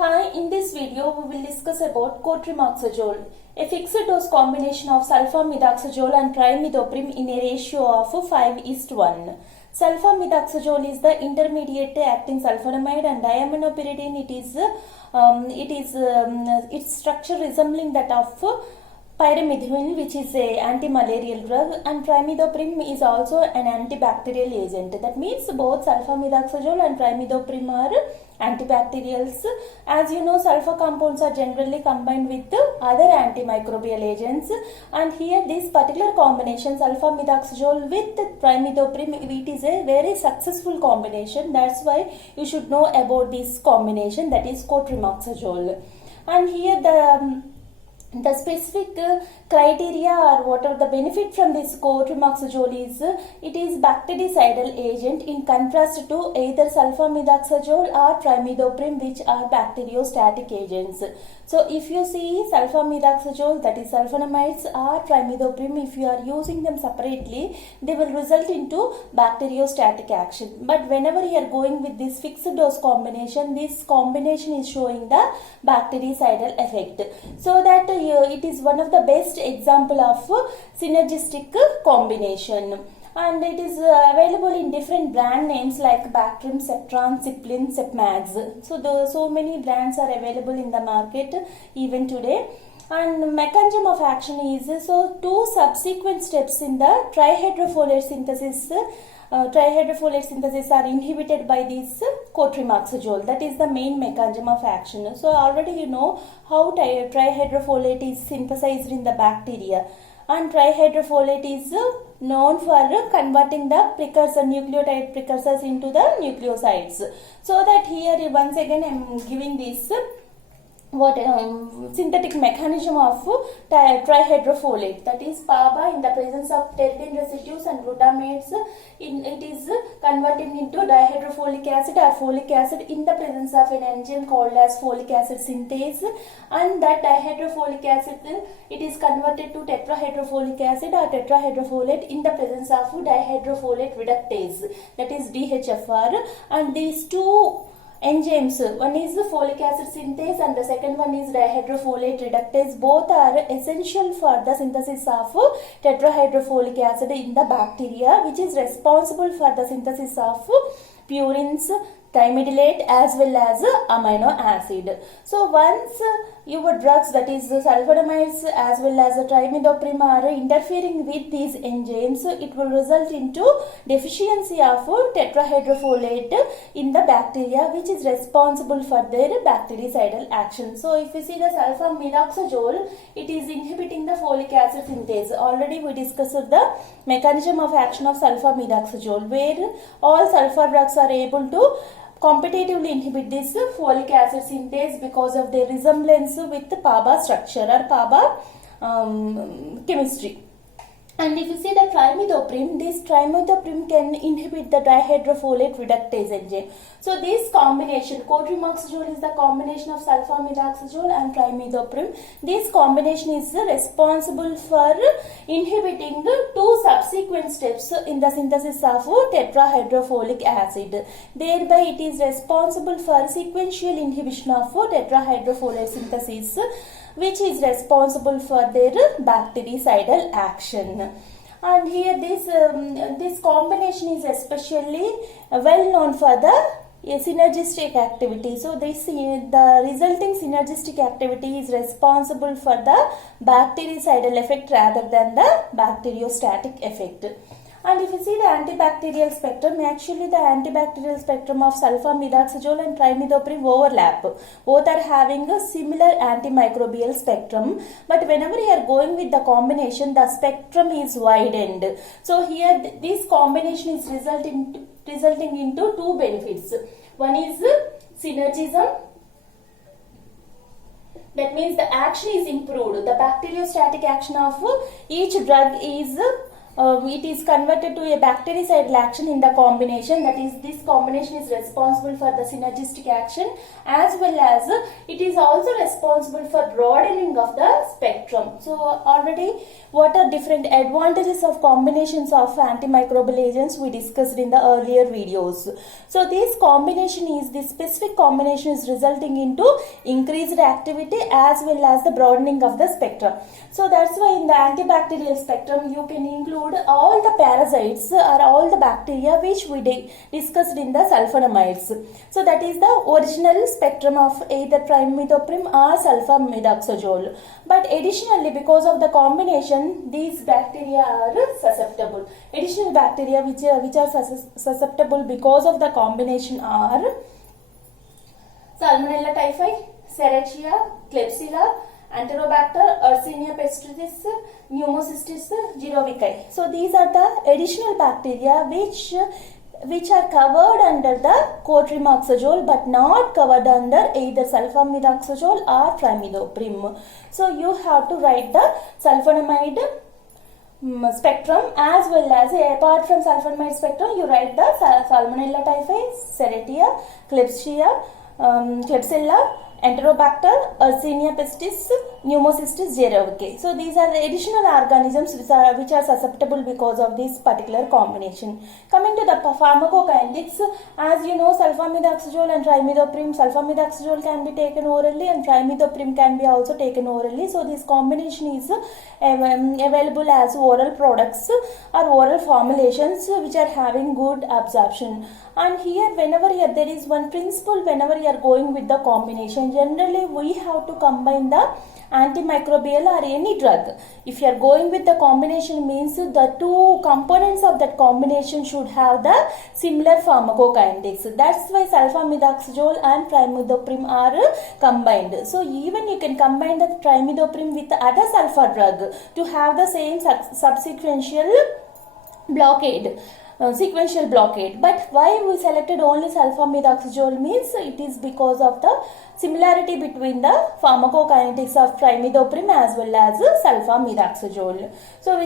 Hi, in this video we will discuss about cotrimoxazole, a fixed dose combination of sulfamidaxazole and trimethoprim in a ratio of 5:1. Sulfamidaxazole is the intermediate acting sulfonamide and diaminopyridine its structure resembling that of pyrimidine, which is a anti-malarial drug, and trimethoprim is also an antibacterial agent. That means both sulfamidaxazole and trimethoprim are antibacterials. As you know, sulfur compounds are generally combined with other antimicrobial agents, and here this particular combination sulfamidaxazole with trimethoprim, it is a very successful combination. That's why you should know about this combination, that is cotrimoxazole. And here the specific criteria or what are the benefit from this cotrimoxazole is it is bactericidal agent in contrast to either sulfamidaxazole or trimethoprim, which are bacteriostatic agents. So if you see sulfamidaxazole, that is sulfonamides, or trimethoprim, if you are using them separately, they will result into bacteriostatic action. But whenever you are going with this fixed dose combination, this combination is showing the bactericidal effect. So that it is one of the best example of synergistic combination, and it is available in different brand names like Bactrim, Septron, Ciplin, Sepmax. So many brands are available in the market even today. And mechanism of action is two subsequent steps in the trihydrofolate synthesis. Trihydrofolate synthesis are inhibited by this cotrimoxazole. That is the main mechanism of action. So already you know how trihydrofolate is synthesized in the bacteria, and trihydrofolate is known for converting the precursor nucleotide precursors into the nucleosides. So that here once again I am giving this synthetic mechanism of trihydrofolate, that is PABA in the presence of pteridine residues and glutamates, it is converted into dihydrofolic acid or folic acid in the presence of an enzyme called as folic acid synthase, and that dihydrofolic acid it is converted to tetrahydrofolic acid or tetrahydrofolate in the presence of dihydrofolate reductase, that is DHFR. And these two enzymes, one is the folic acid synthase and the second one is dihydrofolate reductase, both are essential for the synthesis of tetrahydrofolic acid in the bacteria, which is responsible for the synthesis of purines, thymidylate as well as amino acid. So once your drugs, that is the sulfonamides as well as the trimethoprim, are interfering with these enzymes, it will result into deficiency of tetrahydrofolate in the bacteria, which is responsible for their bactericidal action. So if you see the sulfamidaxazole, it is inhibiting the folic acid synthase. Already we discussed the mechanism of action of sulfamidaxazole, where all sulfur drugs are able to competitively inhibit this folic acid synthase because of their resemblance with the PABA structure or PABA chemistry. And if you see the trimethoprim, this trimethoprim can inhibit the dihydrofolate reductase enzyme. So this combination, cotrimoxazole is the combination of sulfamidaxazole and trimethoprim. This combination is responsible for inhibiting two subsequent steps in the synthesis of tetrahydrofolic acid. Thereby it is responsible for sequential inhibition of tetrahydrofolate synthesis, which is responsible for their bactericidal action. And here this combination is especially well known for the synergistic activity. So the resulting synergistic activity is responsible for the bactericidal effect rather than the bacteriostatic effect. And if you see the antibacterial spectrum, actually the antibacterial spectrum of sulfamidaxazole and trimethoprim overlap. Both are having a similar antimicrobial spectrum, but whenever you are going with the combination, the spectrum is widened. So here this combination is resulting into two benefits. One is synergism. That means the action is improved. The bacteriostatic action of each drug is it is converted to a bactericidal action in the combination. That is, this combination is responsible for the synergistic action, as well as it is also responsible for broadening of the spectrum. So already what are different advantages of combinations of antimicrobial agents we discussed in the earlier videos. So this combination is, this specific combination is resulting into increased activity as well as the broadening of the spectrum. So that's why in the antibacterial spectrum you can include all the parasites or all the bacteria which we discussed in the sulfonamides. So that is the original spectrum of either trimethoprim or sulfamidoxazole. But additionally, because of the combination, these bacteria are susceptible. Additional bacteria which are susceptible because of the combination are Salmonella typhi, Serratia, Klebsiella, Enterobacter, Yersinia pestis, Pneumocystis jirovecii. So these are the additional bacteria which are covered under the cotrimoxazole but not covered under either sulfamidoxazole or trimethoprim. So you have to write the sulfonamide spectrum, as well as apart from sulfonamide spectrum you write the Salmonella typhi, Serratia, Klebsiella, Enterobacter, Yersinia pestis, Pneumocystis jirovecii. So these are the additional organisms which are susceptible because of this particular combination. Coming to the pharmacokinetics, as you know, sulfamidoxazole and trimethoprim, sulfamidoxazole can be taken orally and trimethoprim can be also taken orally. So this combination is available as oral products or oral formulations which are having good absorption. And here, whenever there is one principle, whenever you are going with the combination, generally we have to combine the antimicrobial or any drug. If you are going with the combination, means the two components of that combination should have the similar pharmacokinetics. That's why sulfamidoxazole and trimethoprim are combined. So even you can combine the trimethoprim with the other sulfur drug to have the same subsequential blockade. Sequential blockade. But why we selected only sulfamidoxazole means it is because of the similarity between the pharmacokinetics of trimethoprim as well as sulfamidoxazole. So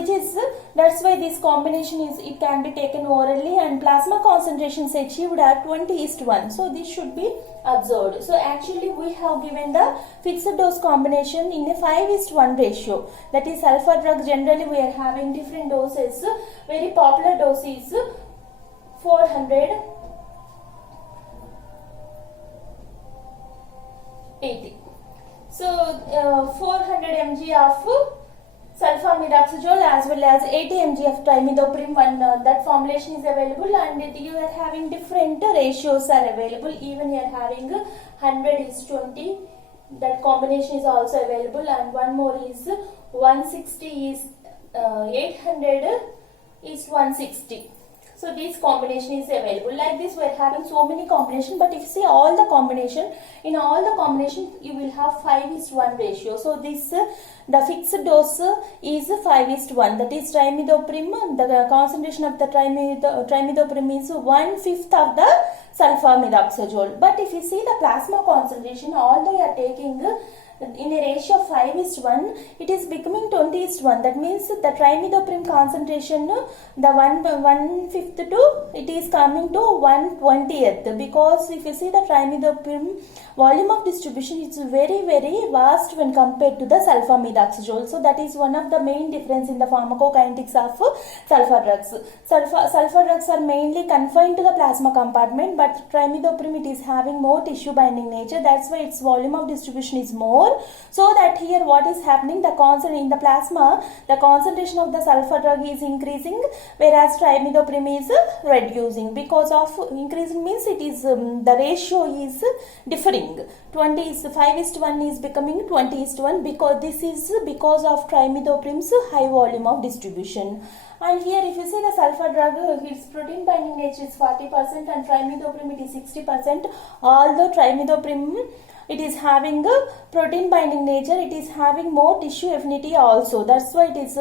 that's why this combination it can be taken orally, and plasma concentrations achieved are 20:1. So this should be observed. So actually we have given the fixed dose combination in a 5:1 ratio. That is, sulfur drug generally we are having different doses. Very popular dose is 480. So 400 mg of sulfamidoxazole as well as 80 mg of trimethoprim, that formulation is available, and you are having different ratios are available. Even you are having 100:20, that combination is also available, and one more is 160 is 800:160. So this combination is available. Like this we are having so many combinations, but if you see all the combination, in all the combination you will have 5:1 ratio. So this the fixed dose is 5:1. That is trimethoprim, the concentration of the trimethoprim is 1/5 of the sulfamidoxazole. But if you see the plasma concentration, although you are taking in a ratio of 5:1, it is becoming 20:1. That means the trimethoprim concentration, the 1/5 to it is coming to 1/20th, because if you see the trimethoprim volume of distribution is very vast when compared to the sulfamidoxazole. So that is one of the main difference in the pharmacokinetics of sulfur drugs. Sulfur drugs are mainly confined to the plasma compartment, but trimethoprim it is having more tissue binding nature. That's why its volume of distribution is more. So that here what is happening, in the plasma the concentration of the sulfur drug is increasing, whereas trimethoprim is reducing. Because of increasing means it is the ratio is differing. 5:1 is becoming 20:1, because this is because of trimethoprim's high volume of distribution. And here if you see the sulfur drug, its protein binding nature is 40% and trimethoprim it is 60%. Although trimethoprim it is having a protein binding nature, it is having more tissue affinity also. That's why its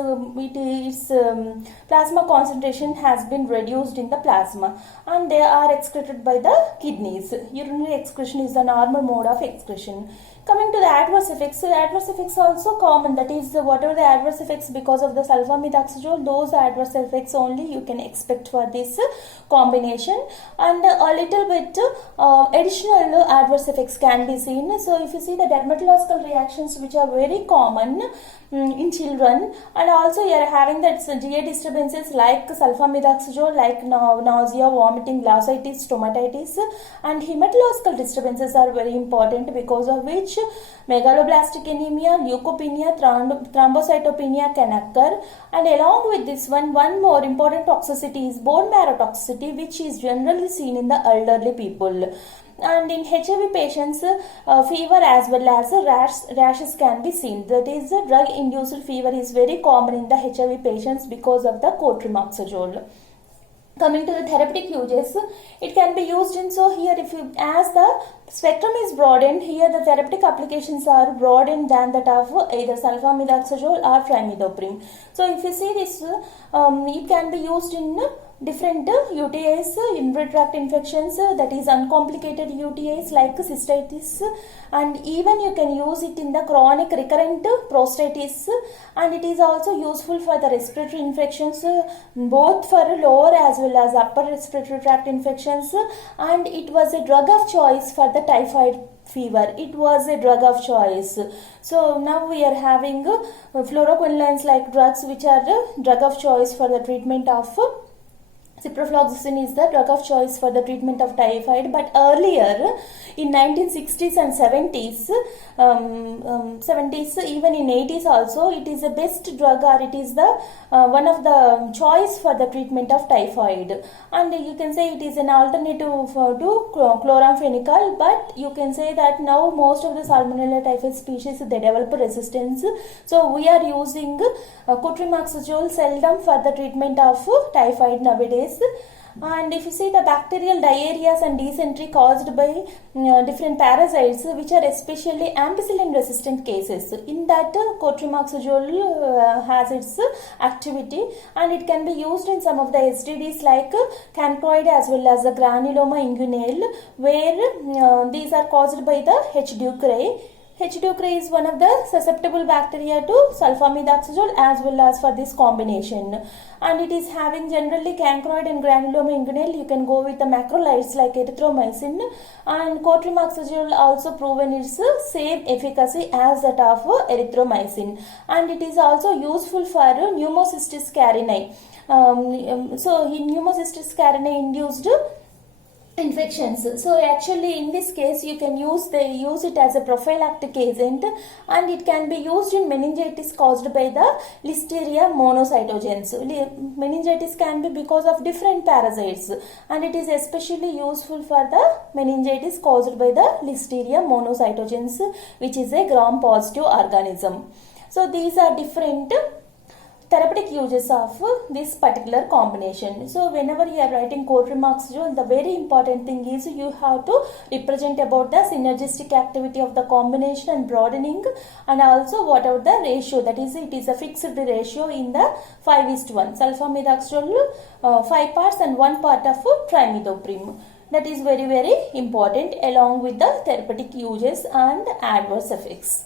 plasma concentration has been reduced in the plasma, and they are excreted by the kidneys. Urinary excretion is the normal mode of excretion. Coming to the adverse effects, so adverse effects are also common, that is whatever the adverse effects because of the sulfamidoxazole, those adverse effects only you can expect for this combination, and a little bit additional adverse effects can be seen. So if you see the dermatological reactions which are very common in children, and also you are having that GI disturbances like sulfamidoxazole, like nausea, vomiting, glossitis, stomatitis, and hematological disturbances are very important, because of which megaloblastic anemia, leukopenia, thrombocytopenia can occur. And along with this one more important toxicity is bone marrow toxicity, which is generally seen in the elderly people. And in HIV patients, fever as well as rashes can be seen. That is, drug-induced fever is very common in the HIV patients because of the cotrimoxazole. Coming to the therapeutic uses, it can be used in, so here if you, as the spectrum is broadened, here the therapeutic applications are broadened than that of either sulfamidoxazole or trimethoprim. So if you see this, it can be used in different UTIs, urinary tract infections, that is uncomplicated UTIs like cystitis, and even you can use it in the chronic recurrent prostatitis, and it is also useful for the respiratory infections, both for lower as well as upper respiratory tract infections, and it was a drug of choice for the typhoid fever. It was a drug of choice. So now we are having fluoroquinolines like drugs which are the drug of choice for the treatment of ciprofloxacin is the drug of choice for the treatment of typhoid, but earlier in 1960s and 70s, even in 80s also, it is the best drug, or it is the one of the choice for the treatment of typhoid. And you can say it is an alternative to chloramphenicol, but you can say that now most of the Salmonella typhus species, they develop resistance. So we are using cotrimoxazole seldom for the treatment of typhoid nowadays. And if you see the bacterial diarrheas and dysentery caused by different parasites, which are especially ampicillin resistant cases, in that cotrimoxazole has its activity, and it can be used in some of the STDs like chancroid as well as the granuloma inguinale, where these are caused by the H. ducreyi. H. ducreyi is one of the susceptible bacteria to sulfamidoxazole as well as for this combination, and it is having generally chancroid and granuloma inguinale. You can go with the macrolides like erythromycin, and cotrimoxazole also proven its same efficacy as that of erythromycin, and it is also useful for pneumocystis carinii. So in pneumocystis carinii induced infections. So actually in this case you can use it as a prophylactic agent, and it can be used in meningitis caused by the Listeria monocytogenes. Meningitis can be because of different parasites, and it is especially useful for the meningitis caused by the Listeria monocytogenes, which is a gram-positive organism. So these are different therapeutic uses of this particular combination. So whenever you are writing cotrimoxazole, the very important thing is you have to represent about the synergistic activity of the combination and broadening, and also whatever the ratio, that is it is a fixed ratio in the 5:1. Sulfamidoxazole 5 parts and 1 part of trimethoprim. That is very important, along with the therapeutic uses and adverse effects.